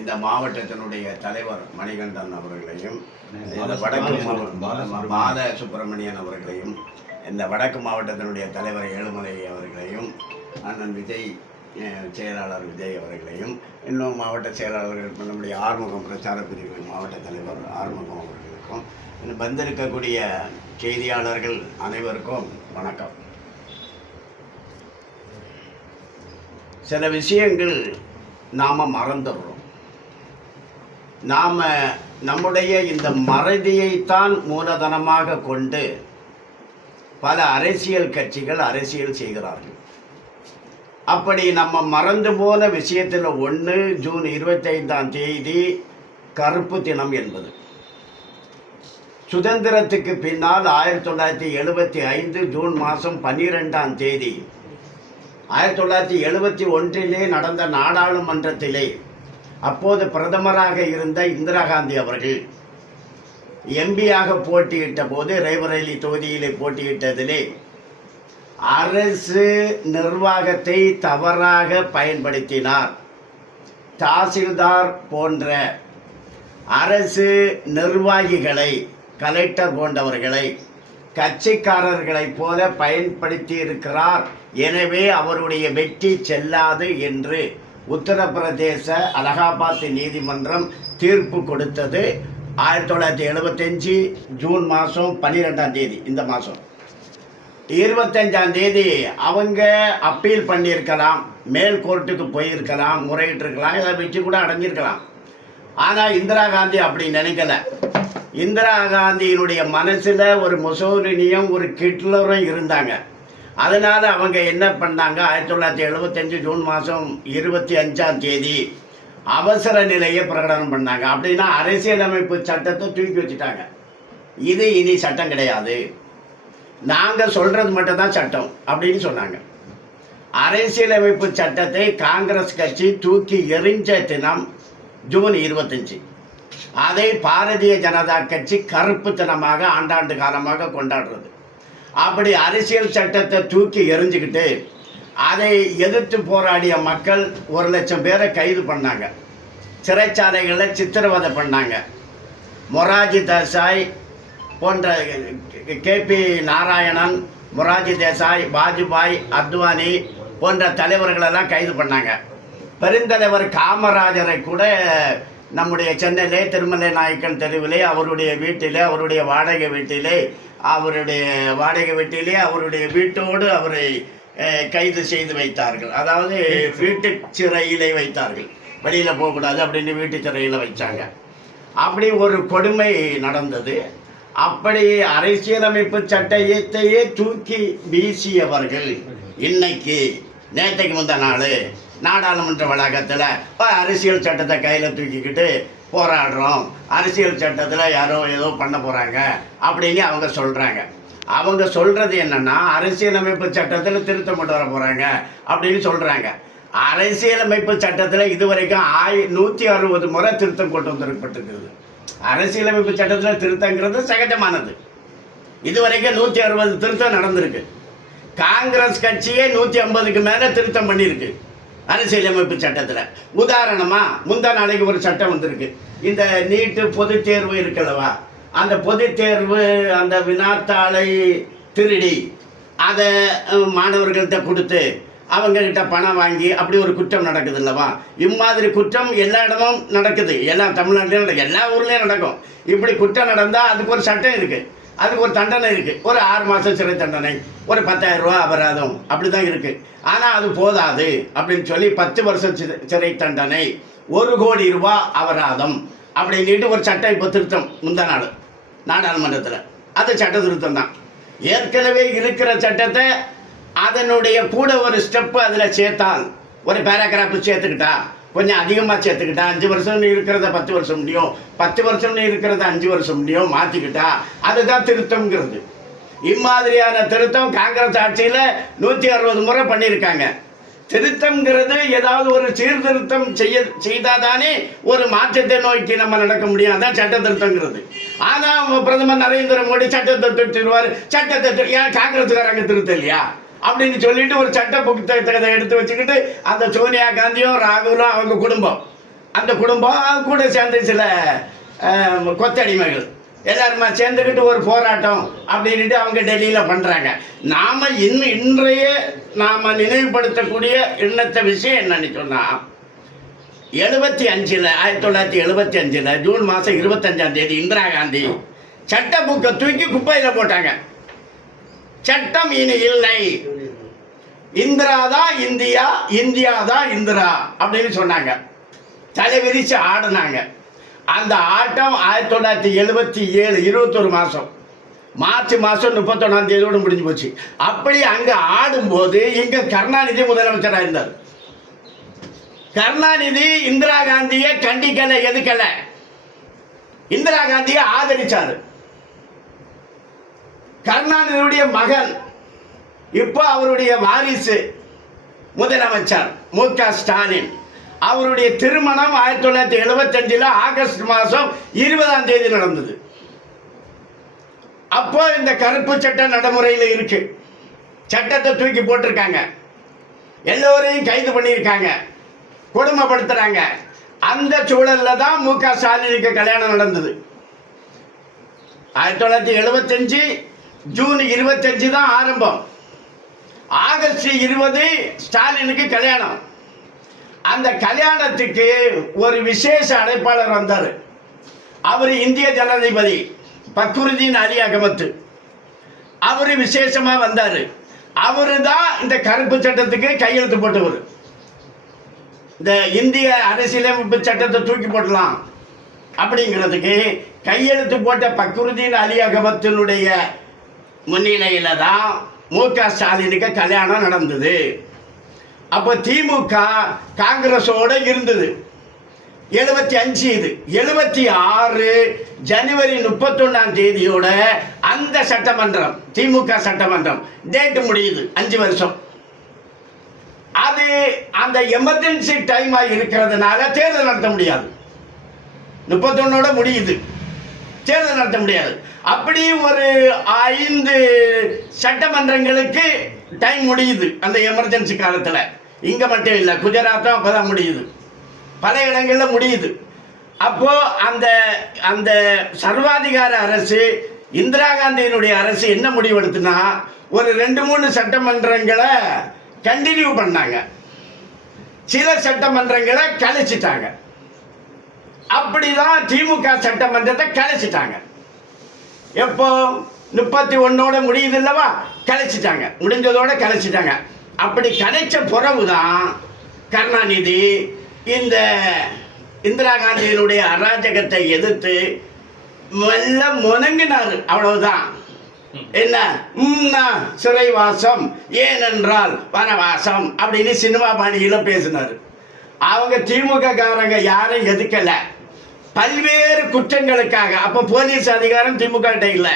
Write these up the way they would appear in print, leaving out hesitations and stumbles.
இந்த மாவட்டத்தினுடைய தலைவர் மணிகண்டன் அவர்களையும், இந்த வடக்கு பால சுப்பிரமணியன் அவர்களையும், இந்த வடக்கு மாவட்டத்தினுடைய தலைவர் ஏழுமலை அவர்களையும், அண்ணன் விஜய் செயலாளர் விஜய் அவர்களையும், இன்னும் மாவட்ட செயலாளர்கள் நம்முடைய ஆறுமுகம் பிரச்சார பிரிவு மாவட்ட தலைவர் ஆறுமுகம் அவர்களுக்கும், இன்னும் வந்திருக்கக்கூடிய செய்தியாளர்கள் அனைவருக்கும் வணக்கம். சில விஷயங்கள் நாம் மறந்துடுறோம். நாம் நம்முடைய இந்த மறதியைத்தான் மூலதனமாக கொண்டு பல அரசியல் கட்சிகள் அரசியல் செய்கிறார்கள். அப்படி நம்ம மறந்து போன விஷயத்தில் ஒன்று, ஜூன் 25ஆம் தேதி கருப்பு தினம் என்பது. சுதந்திரத்துக்கு பின்னால் 1975 ஜூன் மாதம் 12ஆம் தேதி 1971 நடந்த நாடாளுமன்றத்திலே அப்போது பிரதமராக இருந்த இந்திரா காந்தி அவர்கள் எம்பியாக போட்டியிட்ட போது, ரேபரேலி தொகுதியிலே போட்டியிட்டதிலே அரசு நிர்வாகத்தை தவறாக பயன்படுத்தினார். தாசில்தார் போன்ற அரசு நிர்வாகிகளை, கலெக்டர் போன்றவர்களை கட்சிக்காரர்களைப் போல பயன்படுத்தி இருக்கிறார். எனவே அவருடைய வெற்றி செல்லாது என்று உத்தரப்பிரதேச அலகாபாத் நீதிமன்றம் தீர்ப்பு கொடுத்தது 1975 ஜூன் மாதம் 12ஆம் தேதி. இந்த மாதம் 25ஆம் தேதி அவங்க அப்பீல் பண்ணியிருக்கலாம், மேல் கோர்ட்டுக்கு போயிருக்கலாம், முறையிட்டிருக்கலாம், இதை வச்சு கூட அடைஞ்சிருக்கலாம். ஆனால் இந்திரா காந்தி அப்படி நினைக்கல. இந்திரா காந்தியினுடைய மனசில் ஒரு முசோலினியும் ஒரு ஹிட்லரும் இருந்தாங்க. அதனால் அவங்க என்ன பண்ணாங்க, 1975 ஜூன் மாதம் 25ஆம் தேதி அவசர நிலையை பிரகடனம் பண்ணாங்க. அப்படின்னா அரசியலமைப்பு சட்டத்தை தூக்கி வச்சுட்டாங்க. இது இனி சட்டம் கிடையாது, நாங்கள் சொல்கிறது மட்டும்தான் சட்டம் அப்படின்னு சொன்னாங்க. அரசியலமைப்பு சட்டத்தை காங்கிரஸ் கட்சி தூக்கி எறிஞ்ச தினம் ஜூன் 25. அதை பாரதிய ஜனதா கட்சி கருப்பு தினமாக ஆண்டாண்டு காலமாக கொண்டாடுறது. அப்படி அரசியல் சட்டத்தை தூக்கி எறிஞ்சுக்கிட்டு அதை எதிர்த்து போராடிய மக்கள் 1,00,000 பேரை கைது பண்ணாங்க, சிறைச்சாலைகளில் சித்திரவதை பண்ணாங்க. மொராஜி தேசாய் போன்ற, KP நாராயணன், மொராஜி தேசாய், வாஜ்பாய், அத்வானி போன்ற தலைவர்களெல்லாம் கைது பண்ணாங்க. பெருந்தலைவர் காமராஜரை கூட நம்முடைய சென்னையிலே திருமலை நாயக்கன் தெருவிலே அவருடைய வீட்டிலே, அவருடைய வாடகை வீட்டிலே அவருடைய வீட்டோடு அவரை கைது செய்து வைத்தார்கள். அதாவது வீட்டு சிறையிலே வைத்தார்கள், வெளியில் போகக்கூடாது அப்படின்னு வீட்டு சிறையில் வைச்சாங்க. அப்படி ஒரு கொடுமை நடந்தது. அப்படி அரசியலமைப்பு சட்டத்தையே தூக்கி வீசியவர்கள் இன்னைக்கு, நேற்றைக்கு முந்த நாள் நாடாளுமன்ற வளாகத்தில் அரசியல் சட்டத்தை கையில் தூக்கிக்கிட்டு போராடுறோம், அரசியல் சட்டத்தில் யாரோ ஏதோ பண்ண போகிறாங்க அப்படின்னு அவங்க சொல்கிறாங்க. அவங்க சொல்கிறது என்னென்னா, அரசியலமைப்பு சட்டத்தில் திருத்தம் கொண்டு வர போகிறாங்க அப்படின்னு சொல்கிறாங்க. அரசியலமைப்பு சட்டத்தில் இதுவரைக்கும் 160 முறை திருத்தம் கொண்டு வந்திருக்கப்பட்டிருக்கிறது. அரசியலமைப்பு சட்டத்தில் திருத்தங்கிறது சகஜமானது. இதுவரைக்கும் 160 திருத்தம் நடந்திருக்கு. காங்கிரஸ் கட்சியே 150க்கு மேலே திருத்தம் பண்ணியிருக்கு அரசியலமைப்பு சட்டத்தில். உதாரணமாக முந்தா நாளைக்கு ஒரு சட்டம் வந்திருக்கு. இந்த நீட்டு பொது தேர்வு இருக்குல்லவா, அந்த பொது தேர்வு அந்த வினாத்தாளை திருடி அதை மாணவர்கள்ட்ட கொடுத்து அவங்கக்கிட்ட பணம் வாங்கி அப்படி ஒரு குற்றம் நடக்குது இல்லவா. இம்மாதிரி குற்றம் எல்லா இடமும் நடக்குது, எல்லா தமிழ்நாட்டிலையும் நடக்கும், எல்லா ஊர்லேயும் நடக்கும். இப்படி குற்றம் நடந்தால் அதுக்கு ஒரு சட்டம் இருக்குது, அதுக்கு ஒரு தண்டனை இருக்குது. ஒரு 6 மாதம் சிறை தண்டனை, ஒரு 10,000 ரூபா அபராதம், அப்படி தான் இருக்குது. ஆனால் அது போதாது அப்படின்னு சொல்லி 10 வருஷம் சிறை தண்டனை, 1 கோடி ரூபா அபராதம் அப்படின்ட்டு ஒரு சட்டம் இப்போ திருத்தம் முந்தா நாள் நாடாளுமன்றத்தில். அது சட்ட திருத்தம் தான். ஏற்கனவே இருக்கிற சட்டத்தை அதனுடைய கூட ஒரு ஸ்டெப்பு அதில் சேர்த்தால், ஒரு பேராகிராஃப் சேர்த்துக்கிட்டா, கொஞ்சம் அதிகமாக சேர்த்துக்கிட்டா, 5 வருஷம் இருக்கிறத 10 வருஷம் முடியும், 10 வருஷம் இருக்கிறத 5 வருஷம் முடியும், மாற்றிக்கிட்டா அதுதான் திருத்தம்ங்கிறது. இம்மாதிரியான திருத்தம் காங்கிரஸ் ஆட்சியில் 160 முறை பண்ணியிருக்காங்க. திருத்தம்ங்கிறது ஏதாவது ஒரு சீர்திருத்தம் செய்தாதானே ஒரு மாற்றத்தை நோக்கி நம்ம நடக்க முடியும். அதான் சட்ட திருத்தங்கிறது. ஆனால் பிரதமர் நரேந்திர மோடி சட்டத்தை திருத்துவார். சட்டத்தை ஏன் காங்கிரஸுக்காரங்க திருத்த இல்லையா அப்படின்னு சொல்லிட்டு ஒரு சட்ட புத்தகத்தை எடுத்து வச்சுக்கிட்டு அந்த சோனியா காந்தியும் ராகுலும் அவங்க குடும்பம் அந்த குடும்பம் கூட சேர்ந்து சில கொத்தடிமைகள் எல்லாருமா சேர்ந்துக்கிட்டு ஒரு போராட்டம் அப்படின்ட்டு அவங்க டெல்லியில் பண்ணுறாங்க. நாம் இன்றைய நாம் நினைவுபடுத்தக்கூடிய எண்ணத்த விஷயம் என்னன்னு சொன்னால் 75 1975 ஜூன் மாதம் 25ஆம் தேதி இந்திரா காந்தி சட்ட புக்கை தூக்கி குப்பையில் போட்டாங்க. சட்டம் இனி இல்லை, இந்திரா தான் இந்தியா, இந்தியா தான் இந்திரா அப்படின்னு சொன்னாங்க. தலைவிரிச்சு ஆடினாங்க. அந்த ஆட்டம் 1977 21 மாதம் மார்ச் மாதம் 31ஆம் தேதியோடு முடிஞ்சு போச்சு. அப்படி அங்கே ஆடும்போது இங்கே கருணாநிதி முதலமைச்சராக இருந்தார். கருணாநிதி இந்திரா காந்தியை கண்டிக்கலை, எதுக்கலை, இந்திரா காந்தியை ஆதரிச்சார். கருணாநிதியுடைய மகன் இப்போ அவருடைய வாரிசு முதலமைச்சர் மு.க. ஸ்டாலின், அவருடைய திருமணம் 1975 ஆகஸ்ட் மாதம் 20ஆம் தேதி நடந்தது. அப்போ இந்த கருப்பு சட்டம் நடைமுறையில் இருக்கு. சட்டத்தை தூக்கி போட்டிருக்காங்க, எல்லோரையும் கைது பண்ணியிருக்காங்க, கொடுமைப்படுத்துறாங்க. அந்த சூழல்ல தான் மு.க. ஸ்டாலினுக்கு கல்யாணம் நடந்தது. 1975 ஜூன் 25 தான் ஆரம்பம். ஆகஸ்ட் 20 ஸ்டாலினுக்கு கல்யாணம். அந்த கல்யாணத்துக்கு ஒரு விசேஷ அழைப்பாளர் வந்தார். அவர் இந்திய ஜனாதிபதி பக்ருதீன் அலி அகமத். அவர் விசேஷமா வந்தார். அவரு தான் இந்த கருப்பு சட்டத்துக்கு கையெழுத்து போட்டவர். இந்த இந்திய அரசியலமைப்பு சட்டத்தை தூக்கி போடலாம் அப்படிங்கிறதுக்கு கையெழுத்து போட்ட பக்ருதீன் அலி அகமத்தினுடைய முன்னிலையில தான் மு.க. ஸ்டாலினுக்கு கல்யாணம் நடந்தது. அப்போ திமுக காங்கிரஸோட இருந்தது. 75 இது 76 ஜனவரி 31ஆம் தேதியோட அந்த சட்டமன்றம், திமுக சட்டமன்றம் டேட் முடியுது, 5 வருஷம். அது அந்த எமர்ஜென்சி டைமா இருக்கிறதுனால தேர்தல் நடத்த முடியாது. 31ஓட முடியுது, தேர்தல் நடத்த முடியாது. அப்படி ஒரு 5 சட்டமன்றங்களுக்கு டைம் முடியுது அந்த எமர்ஜென்சி காலத்தில். இங்கே மட்டும் இல்லை, குஜராத்தும் அப்போ தான் முடியுது, பல இடங்களில் முடியுது. அப்போ அந்த அந்த சர்வாதிகார அரசு, இந்திரா காந்தியினுடைய அரசு என்ன முடிவெடுத்துனா ஒரு 2-3 சட்டமன்றங்களை கண்டினியூ பண்ணாங்க, சில சட்டமன்றங்களை கலைச்சிட்டாங்க. அப்படிதான் திமுக சட்டமன்றத்தை கலைச்சிட்டாங்க. எப்போ 31ஓட முடியுது இல்லவா, கலைச்சிட்டாங்க, முடிஞ்சதோட கலைச்சிட்டாங்க. அப்படி கலைச்ச பிறகுதான் கருணாநிதி இந்த இந்திரா காந்தியினுடைய அராஜகத்தை எதிர்த்து மெல்ல முணங்கினார். அவ்வளவுதான். என்ன சிறைவாசம் ஏனென்றால் வனவாசம் அப்படின்னு சினிமா பாணியில பேசினார். அவங்க திமுக காரங்க யாரும் எதுக்கல, பல்வேறு குற்றங்களுக்காக. அப்போ போலீஸ் அதிகாரம் திமுக கிட்ட இல்லை.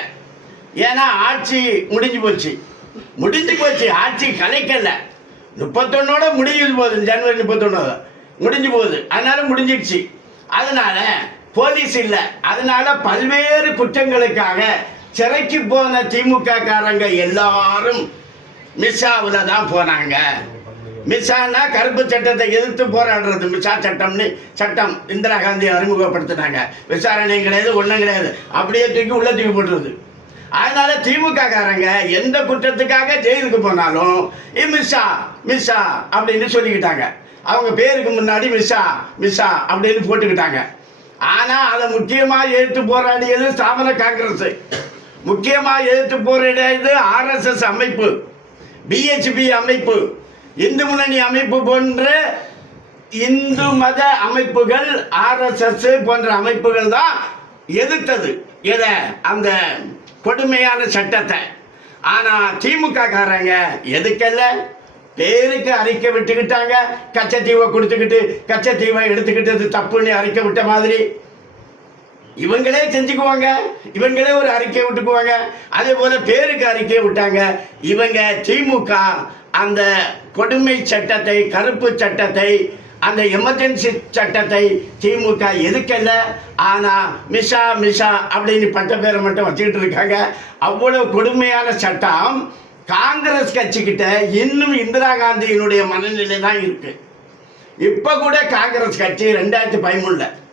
ஏன்னா ஆட்சி முடிஞ்சு போச்சு, ஆட்சி கலைக்கல. 31ஓட முடிஞ்சு போகுது, ஜனவரி 31 முடிஞ்சு போகுது, அதனால முடிஞ்சிடுச்சு. அதனால போலீஸ் இல்லை. அதனால பல்வேறு குற்றங்களுக்காக சிறைக்கு போன திமுக காரங்க எல்லாரும் மிஸ்ஸாவில் தான் போனாங்க. மிஸ்ஸானா கருப்பு சட்டத்தை எதிர்த்து போராடுறது. மிஸ்ஸா சட்டம்னு சட்டம் இந்திரா காந்தி அறிமுகப்படுத்தினாங்க. விசாரணை கிடையாது, ஒன்றும் கிடையாது, அப்படியே தூக்கி உள்ள தூக்கி போட்டுருது. அதனால திமுக காரங்க எந்த குற்றத்துக்காக ஜெயிலுக்கு போனாலும் மிஸ்ஸா அப்படின்னு சொல்லிக்கிட்டாங்க. அவங்க பேருக்கு முன்னாடி மிஸ்ஸா அப்படின்னு போட்டுக்கிட்டாங்க. ஆனால் அதை முக்கியமாக எதிர்த்து போராடியது ஸ்தாபன காங்கிரஸ், முக்கியமாக எதிர்த்து போராடியது RSS அமைப்பு, BHP அமைப்பு, இந்து முன்னணி அமைப்பு போன்ற இந்து மத அமைப்புகள், RSS போன்ற அமைப்புகள் தான் எதிர்த்தது எதை, அந்த கொடுமையான சட்டத்தை. ஆனால் திமுக காரங்க எதுக்கல்ல, பேருக்கு அறிக்கை விட்டுக்கிட்டாங்க. கச்சத்தீவை கொடுத்துக்கிட்டு கச்சத்தீவை எடுத்துக்கிட்டது தப்புன்னு அறிக்கை விட்ட மாதிரி இவங்களே செஞ்சுக்குவாங்க, இவங்களே ஒரு அறிக்கையை விட்டுக்குவாங்க. அதே போல பேருக்கு அறிக்கையை விட்டாங்க. இவங்க திமுக அந்த கொடுமை சட்டத்தை, கருப்பு சட்டத்தை, அந்த எமர்ஜென்சி சட்டத்தை திமுக எதுக்கல்ல. ஆனால் மிஷா அப்படின்னு பட்ட பேரை மட்டும் வச்சுக்கிட்டு இருக்காங்க. அவ்வளவு கொடுமையான சட்டம் காங்கிரஸ் கட்சிக்கிட்ட இன்னும் இந்திரா காந்தியினுடைய மனநிலை தான் இருக்கு. இப்ப கூட காங்கிரஸ் கட்சி 2013